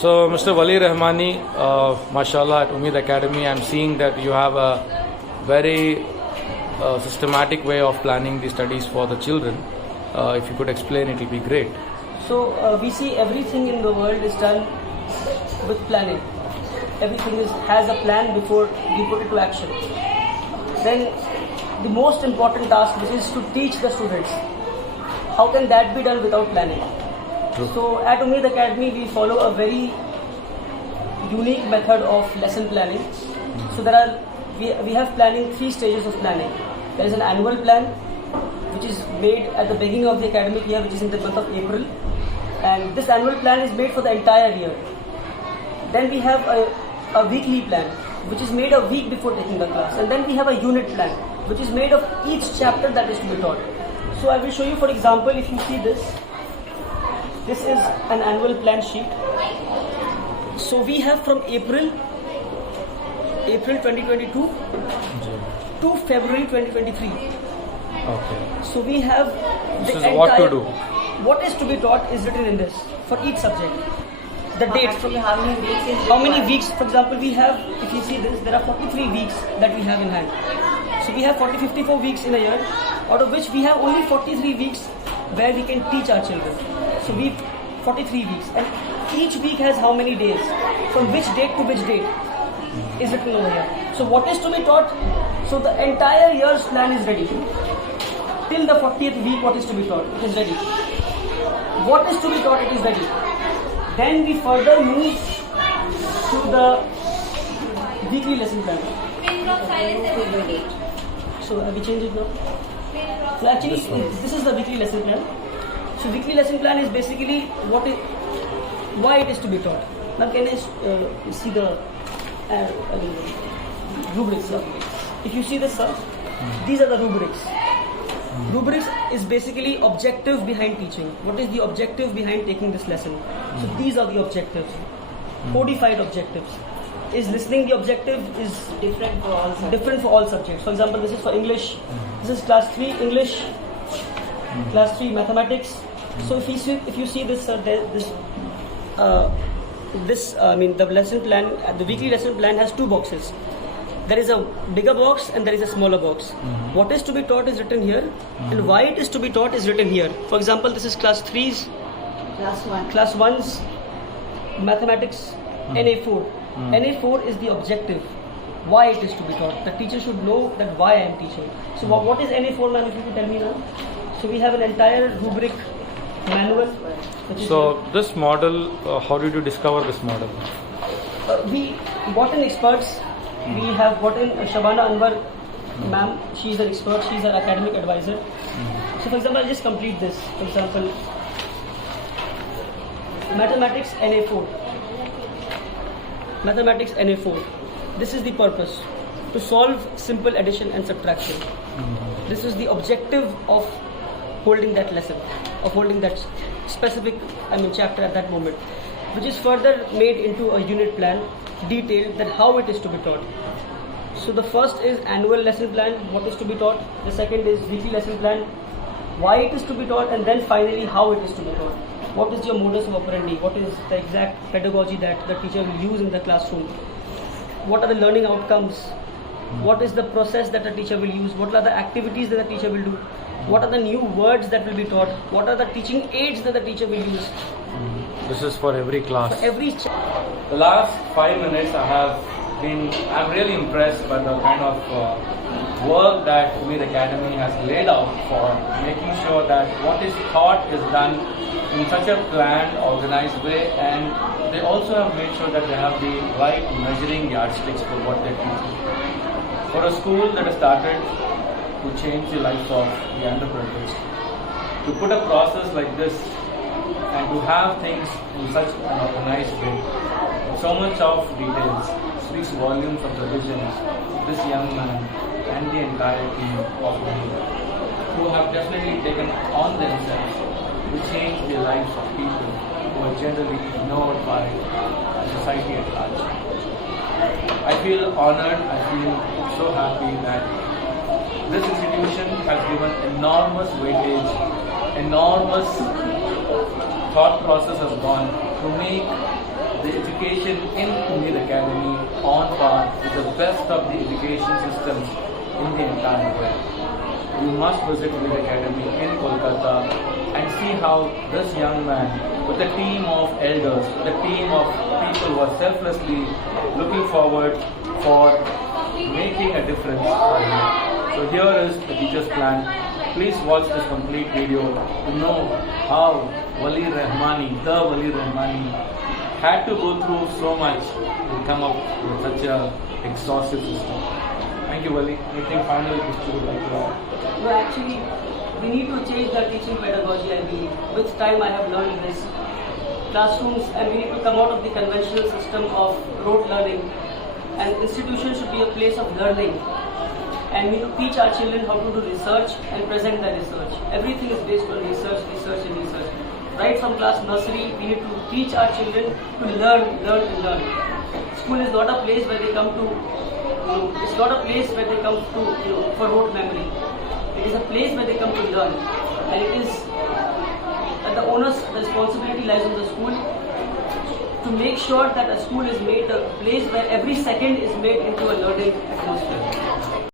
So, Mr. Wali Rahmani, mashallah, at Umeed Academy, I'm seeing that you have a very systematic way of planning the studies for the children. If you could explain, it will be great. So, we see everything in the world is done with planning. Everything has a plan before we put it to action. Then, the most important task, which is to teach the students. How can that be done without planning? True. So at Umeed Academy we follow a very unique method of lesson planning. So we have planning 3 stages of planning. There is an annual plan which is made at the beginning of the academic year, which is in the month of April, and this annual plan is made for the entire year. Then we have a weekly plan which is made a week before taking the class, and then we have a unit plan which is made of each chapter that is to be taught. So I will show you, for example, if you see this is an annual plan sheet. So we have from April 2022 to February 2023. Okay. So we have this is what to do. What is to be taught is written in this for each subject. The dates. Actually, how many weeks is How many weeks? For example, we have, if you see this, there are 43 weeks that we have in hand. So we have 54 weeks in a year, out of which we have only 43 weeks where we can teach our children. So we 43 weeks, and each week has how many days? From which date to which date is written over here. So what is to be taught? So the entire year's plan is ready. Till the 40th week, what is to be taught? It is ready. What is to be taught? It is ready. Then we further move to the weekly lesson plan. So have we changed it now? So actually, this is the weekly lesson plan. So weekly lesson plan is basically why it is to be taught. Now can I see the rubrics? Sir? If you see this, sir, these are the rubrics. Rubrics is basically objective behind teaching. What is the objective behind taking this lesson? So these are the objectives, codified objectives. Is listening the objective is different for all subjects. Different for all subjects. For example, this is for English. This is class 3 English, class 3 mathematics. So if you see this, the lesson plan, the weekly lesson plan has 2 boxes. There is a bigger box and there is a smaller box. What is to be taught is written here, and why it is to be taught is written here. For example, this is class 3's, class 1's mathematics, NA4. NA4 is the objective. Why it is to be taught. The teacher should know that why I am teaching. So what is NA4, ma'am, if you could tell me now? So we have an entire rubric manual. So this model, how did you discover this model? We got in experts. We have got in Shabana Anwar, ma'am. She is an expert. She is an academic advisor. So for example, I'll just complete this. For example, mathematics NA4. Mathematics NA4. This is the purpose, to solve simple addition and subtraction. This is the objective of holding that lesson, of holding that specific chapter at that moment, which is further made into a unit plan, detailed that how it is to be taught. So the first is annual lesson plan, what is to be taught. The second is weekly lesson plan, why it is to be taught, and then finally how it is to be taught. What is your modus operandi? What is the exact pedagogy that the teacher will use in the classroom? What are the learning outcomes? What is the process that the teacher will use? What are the activities that the teacher will do? What are the new words that will be taught? What are the teaching aids that the teacher will use? This is for every class. For every The last 5 minutes I'm really impressed by the kind of work that Umeed Academy has laid out for making sure that what is taught is done in such a planned, organized way, and they also have made sure that they have the right measuring yardsticks for what they're teaching. For a school that has started to change the lives of the underprivileged, to put a process like this and to have things in such an organized way, so much of details, speaks volumes of the vision this young man and the entire team of Umeed, who have definitely taken on themselves to change the lives of people who are generally ignored by society at large. I feel honored, I feel so happy that this institution has given enormous weightage, enormous thought process has gone to make the best of the education systems in the entire world. You must visit Umeed Academy in Kolkata and see how this young man, with a team of elders, with a team of people who are selflessly looking forward for making a difference. So here is the teacher's plan. Please watch this complete video to know how Wali Rahmani, the Wali Rahmani, had to go through so much to come up with such a exhaustive system. Thank you, Wali. Anything final which you would like to add? No, actually, we need to change the teaching pedagogy, I believe. With time, I have learned this. Classrooms, and we need to come out of the conventional system of rote learning. And institutions should be a place of learning. And we need to teach our children how to do research and present the research. Everything is based on research, research, and research. Right from class nursery, we need to teach our children to learn, and learn. School is not a place where they come to, it's not a place where they come to, for rote memory. It is a place where they come to learn. And it is that the onus, the responsibility lies on the school to make sure that a school is made a place where every second is made into a learning atmosphere.